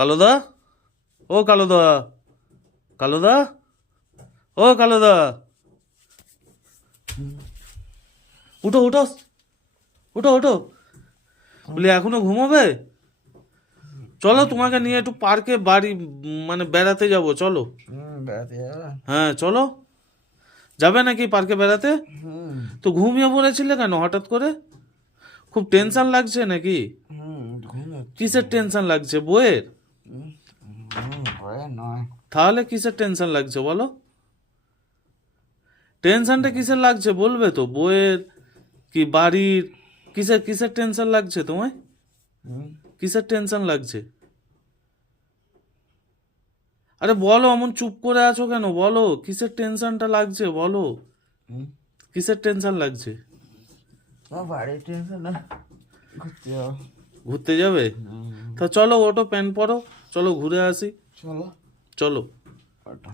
কালোদা, ও কালোদা, কালোদা, ও কালোদা, উঠো উঠো উঠো উঠো। বলি এখনো ঘুমোবে? চলো তোমাকে নিয়ে একটু পার্কে বাড়ি মানে বেড়াতে যাব, চলো। বেড়াতে যাবে? হ্যাঁ চলো। যাবে নাকি পার্কে বেড়াতে? হুম তো ঘুমিয়ে পড়েছিলে কেন হঠাৎ করে? খুব টেনশন লাগছে নাকি? ঘুমাচ্ছি। কিসের টেনশন লাগছে, বইয়ের? ভয় নয়। তাহলে কিসের টেনশন লাগছে বলো? টেনশনটা কিসের লাগছে বলবে তো, বইয়ের কি বাড়ির? কিসের কিসের টেনশন লাগছে তোমায়? হুম, কিসের টেনশন লাগছে? আরে বলো, অমন চুপ করে আছো কেন, বলো কিসের টেনশনটা লাগছে বলো। হুম। কিসের টেনশন লাগছে? তোমার বাড়ির টেনশন না, ঘুরতে যাও। ঘুরতে যাবে? তা চলো, ওটো প্যান্ট পরো, চলো ঘুরে আসি। চলো। চলো। টাটা।